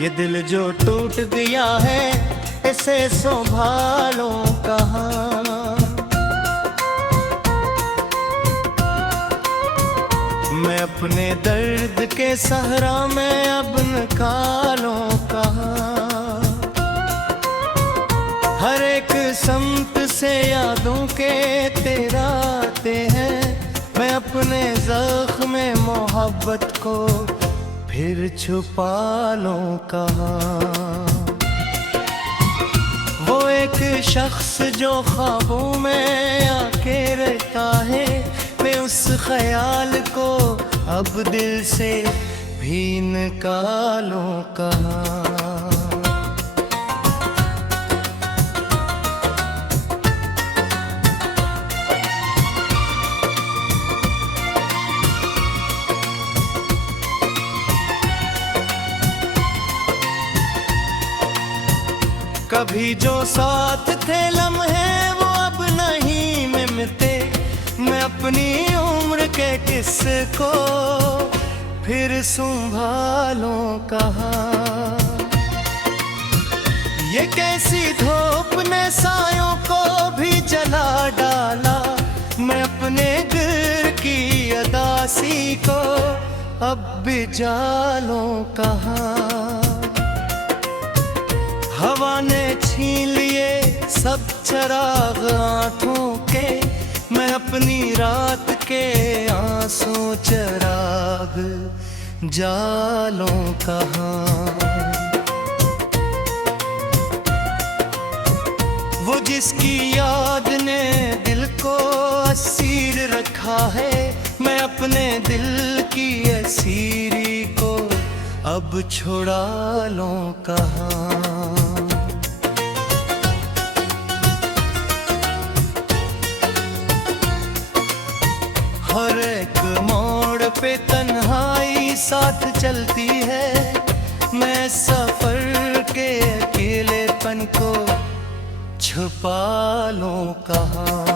ये दिल जो टूट गया है इसे संभालो कहाँ। मैं अपने दर्द के सहरा में अब निकालूं कहाँ। हर एक संत से यादों के तेराते हैं। मैं अपने ज़ख्म मोहब्बत को फिर छुपा लूं कहाँ। वो एक शख्स जो ख्वाबों में आके रहता है, मैं उस ख्याल को अब दिल से भी निकालूं कहाँ। कभी जो साथ थे लम्हे वो अब नहीं मिलते। मैं अपनी उम्र के किस्से को फिर संभालूं कहाँ। ये कैसी धूप ने सायों को भी जला डाला। मैं अपने दिल की अदासी को अब भी जालूं कहाँ। हवा ने छीन लिए सब चराग आँखों के। मैं अपनी रात के आंसू चराग जालूं कहाँ। वो जिसकी याद ने दिल को असीर रखा है, मैं अपने दिल की असीरी को अब छुड़ा लूं कहाँ। हर एक मोड़ पे तन्हाई साथ चलती है। मैं सफर के अकेलेपन को छुपा लूं कहाँ।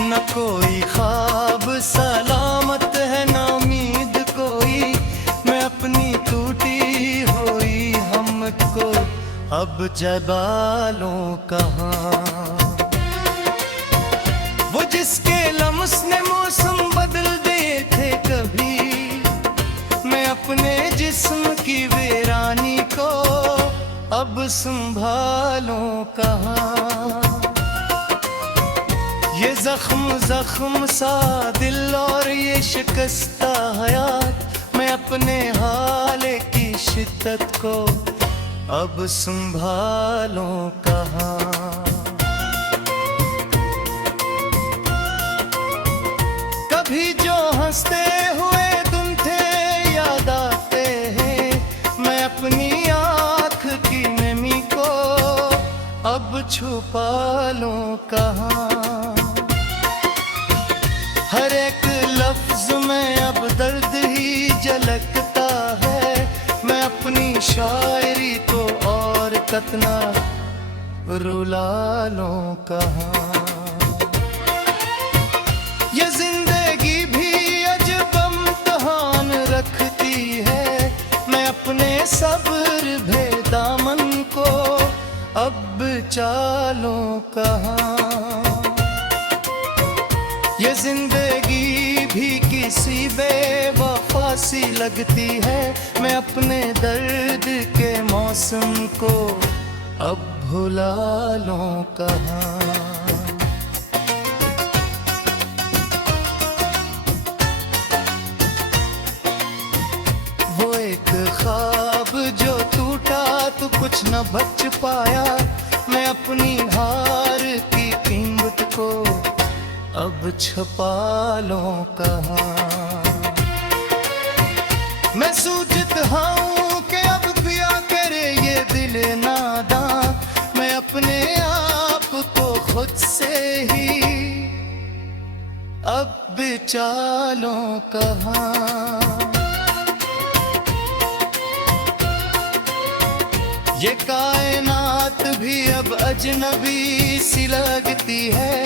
न कोई ख्वाब सलामत है न उम्मीद कोई। मैं अपनी टूटी हुई हमको अब जगा लूं कहाँ। वो जिसके लम्स ने मौसम बदल दिए थे कभी, मैं अपने जिस्म की वीरानी को अब संभालूं कहाँ। ये जख्म जख्म सा दिल और ये शिकस्ता हयात, मैं अपने हाल की शिद्दत को अब संभालूं कहाँ। कभी जो हंसते हुए तुम थे याद आते हैं। मैं अपनी आँख की नमी को अब छुपा लूं कहाँ। हर एक लफ्ज में अब दर्द ही झलकता है। मैं अपनी शायरी को और कतना रुला लूं कहाँ। ये जिंदगी भी अजब इम्तिहान रखती है। मैं अपने सब्र भे दामन को अब चालूं कहाँ। ये जिंदगी भी किसी बेवफा सी लगती है। मैं अपने दर्द के मौसम को अब भुला लूं कहाँ। वो एक ख्वाब जो टूटा तो कुछ न बच पाया। मैं अपनी हार की कीमत को अब छुपा लूं कहाँ। मैं सूझता हूँ कि अब पिया करे ये दिल नादां। मैं अपने आप को खुद से ही अब बचा लूं कहाँ। ये कायनात भी अब अजनबी सी लगती है।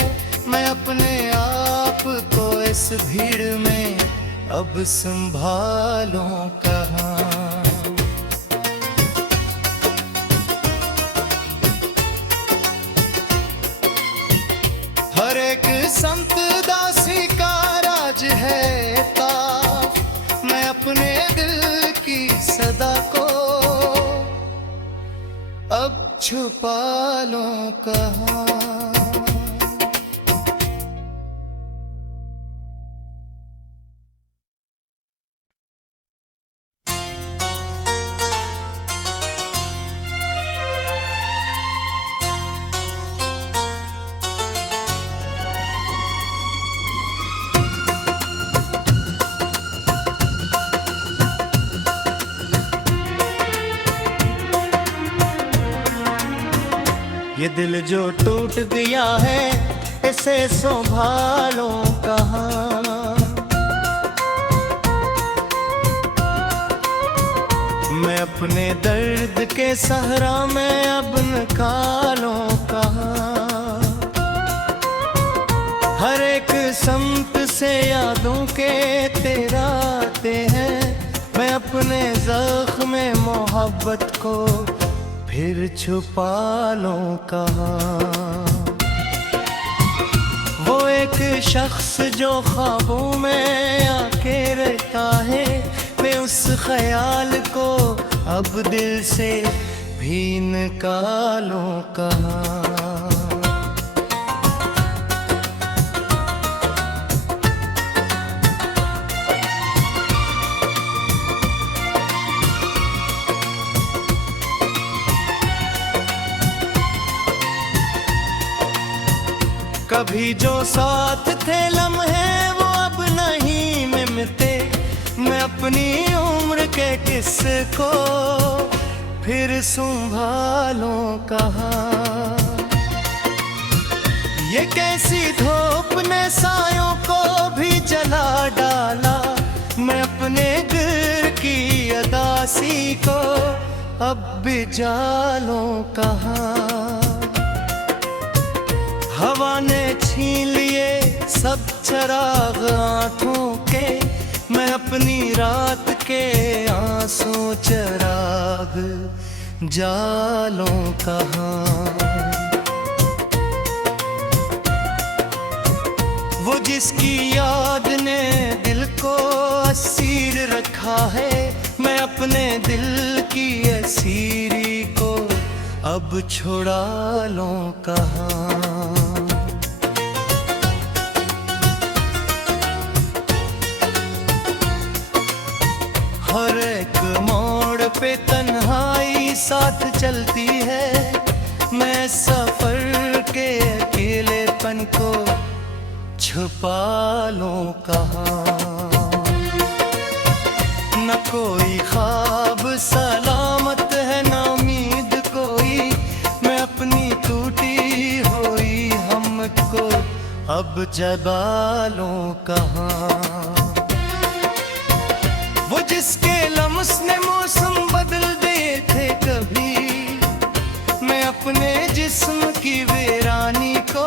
मैं अपने आप को इस भीड़ में अब संभालूं कहाँ। हर एक संत दासी का राज है ताफ, मैं अपने दिल की सदा को अब छुपा लूं कहाँ। ये दिल जो टूट गया है इसे संभालो कहाँ। मैं अपने दर्द के सहरा में अब निकालूं कहाँ। हर एक संत से यादों के तेराते हैं, मैं अपने ज़ख्म मोहब्बत को फिर छुपा लूं कहाँ। वो एक शख्स जो ख्वाबों में आके रहता है, मैं उस ख्याल को अब दिल से भी निकालूं कहाँ। कभी जो साथ थे लम्हे वो अब नहीं मिलते, मैं अपनी उम्र के किसको फिर संभालूं कहाँ। ये कैसी धूप ने सायों को भी जला डाला, मैं अपने दिल की अदासी को अब भी जालूं कहाँ। हवा ने छीन लिए सब चराग आँखों के, मैं अपनी रात के आंसू चराग जालूं कहाँ। वो जिसकी याद ने दिल को असीर रखा है, मैं अपने दिल की असीरी को अब छुड़ा लूं कहाँ। हर एक मोड़ पे तन्हाई साथ चलती है, मैं सफर के अकेलेपन को छुपा लूं कहाँ। न कोई ख्वाब सलामत है न उम्मीद कोई, मैं अपनी टूटी हुई हमको अब जगा लूं कहाँ। वो जिसके लम्स ने मौसम बदल दिए थे कभी, मैं अपने जिस्म की वीरानी को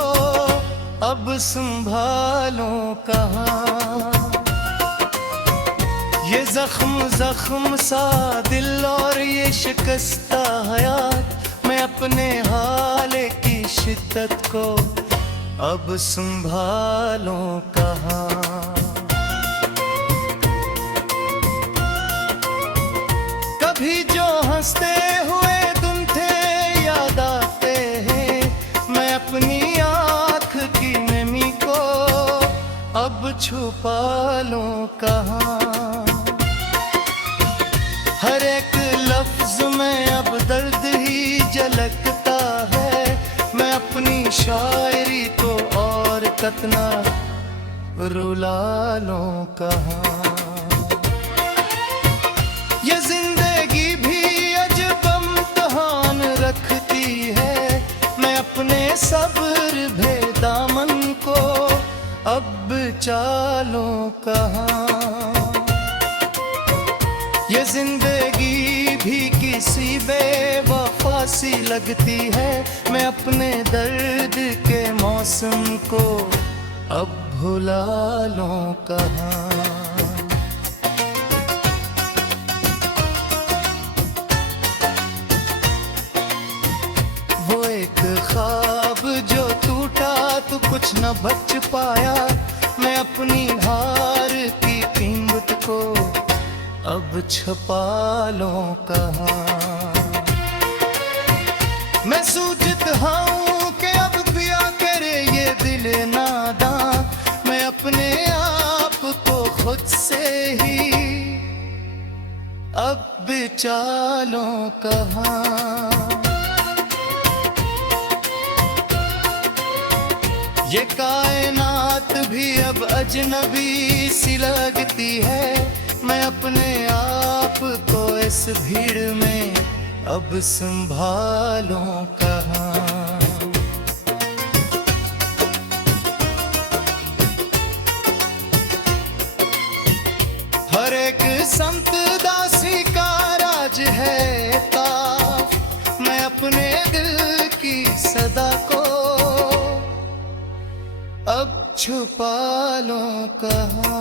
अब संभालूं कहाँ। ये जख्म जख्म सा दिल और ये शिकस्ता हयात, मैं अपने हाल की शिद्दत को अब संभालूं कहाँ। कभी जो हंसते हुए तुम थे याद आते हैं, मैं अपनी आँख की नमी को अब छुपा लूं कहाँ। हर एक लफ्ज में अब दर्द ही झलकता है, मैं अपनी शायरी को और कतना रुला लूं कहाँ। ये जिंदगी भी अजब इम्तिहान रखती है, मैं अपने सब्र भे दामन को अब चालूं कहाँ। ये जिंदगी भी किसी बेवफा सी लगती है, मैं अपने दर्द के मौसम को अब भुला लूं कहाँ। वो एक ख्वाब जो टूटा तो कुछ कुछ न बच पाया, मैं अपनी हार की कीमत को अब छुपा लूं कहाँ। मैं सूझत हूँ कि अब पिया करे ये दिल नादां, मैं अपने आप को खुद से ही अब बचा लूं कहाँ। ये कायनात भी अब अजनबी सी लगती है, मैं अपने आप को इस भीड़ में अब संभालूं कहाँ। हर एक संत दासी का राज है ताफ, मैं अपने दिल की सदा को अब छुपा लूं कहाँ।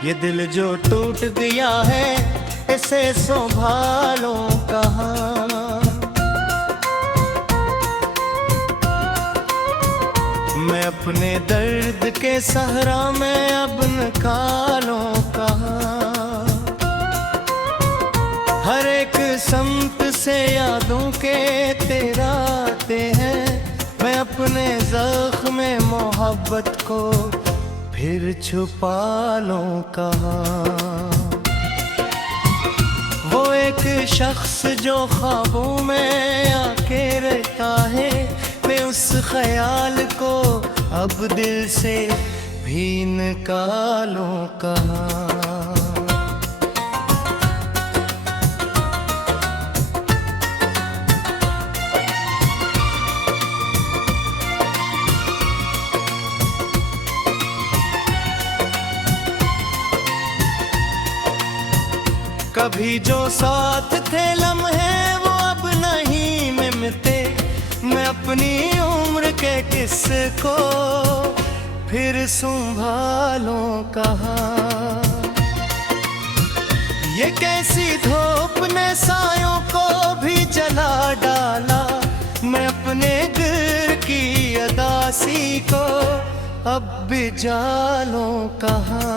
ये दिल जो टूट गया है इसे संभालो कहाँ। मैं अपने दर्द के सहरा में अब निकालूं कहाँ। हर एक संत से यादों के तेराते हैं, मैं अपने ज़ख्म मोहब्बत को फिर छुपा लूं कहाँ। वो एक शख्स जो ख्वाबों में आके रहता है, मैं उस ख्याल को अब दिल से भी निकालूं कहाँ। कभी जो साथ थे लम्हे वो अब नहीं मिलते, मैं अपनी उम्र के किस्से को फिर संभालूं कहाँ। ये कैसी धूप ने सायों को भी जला डाला, मैं अपने दिल की अदासी को अब भी जालूं कहाँ।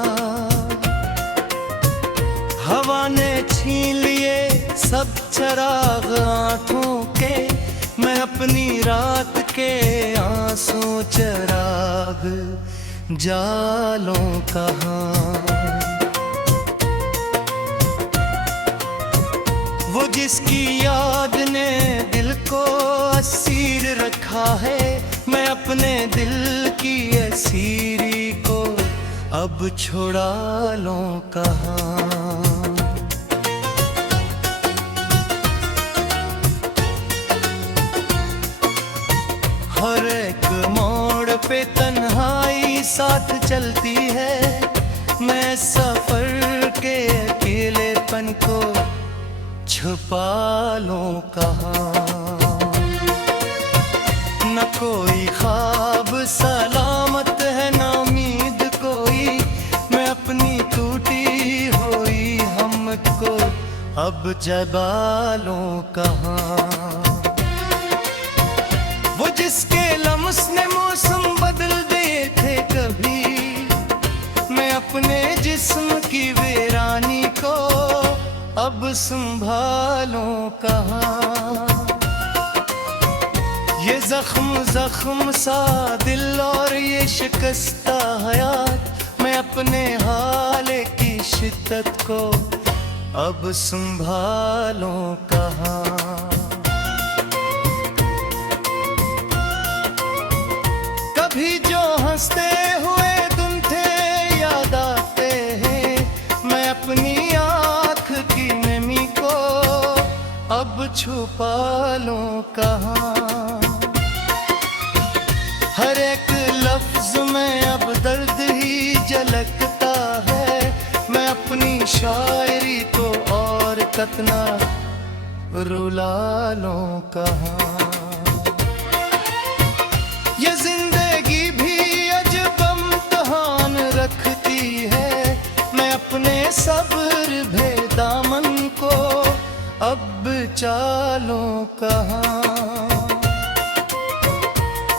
हवा ने छीन लिए सब चराग आँखों के, मैं अपनी रात के आंसू चराग जालूं कहाँ। वो जिसकी याद ने दिल को असीर रखा है, मैं अपने दिल की असीरी को अब छुड़ा लूं कहाँ। हर एक मोड़ पे तन्हाई साथ चलती है, मैं सफर के अकेलेपन को छुपा लूं कहाँ। न कोई ख्वाब सलामत है न उम्मीद कोई, मैं अपनी टूटी हुई हमको अब जगा लूं कहाँ। वो जिसके लम्स ने मौसम बदल दिए थे कभी, मैं अपने जिस्म की वीरानी को अब संभालूं कहाँ। ये जख्म जख्म सा दिल और ये शिकस्ता हयात, मैं अपने हाल की शिद्दत को अब संभालूं कहाँ। कभी जो हंसते हुए तुम थे याद आते हैं, मैं अपनी आँख की नमी को अब छुपा लूं कहाँ। हर एक लफ्ज में अब दर्द ही छलकता है। मैं अपनी शायरी को और कतना रुला लूं कहाँ। ये जिंदगी भी अजब इम्तिहान रखती है। मैं अपने सब्र भे दामन को अब चालूं कहाँ।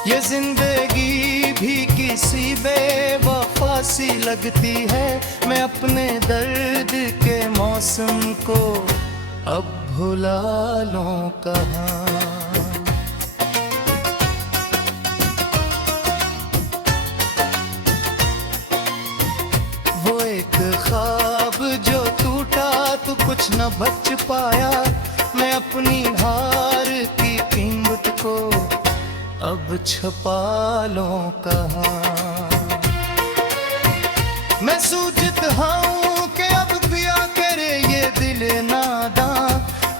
ये जिंदगी भी किसी बेवफा सी लगती है। मैं अपने दर्द के मौसम को अब भुला लूं कहाँ। वो एक ख्वाब जो टूटा तो कुछ न बच पाया। मैं अपनी हार की कीमत को अब छुपा लूं कहाँ। मैं सूझता हूँ कि अब पिया करे ये दिल नादां।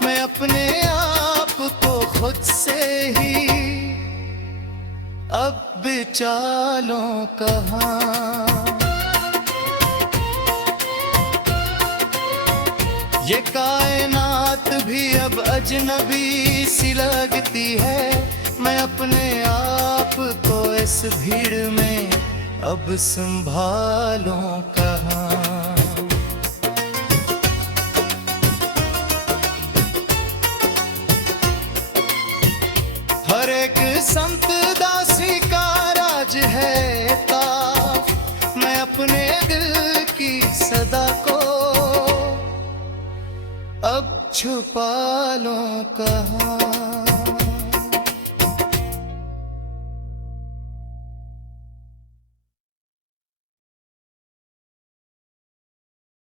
मैं अपने आप को खुद से ही अब बचा लूं कहाँ। ये कायनात भी अब अजनबी सी लगती है। मैं अपने आप को इस भीड़ में अब संभालूं कहाँ। हर एक संत दासी का राज है ताफ। मैं अपने दिल की सदा को अब छुपा लूं कहाँ।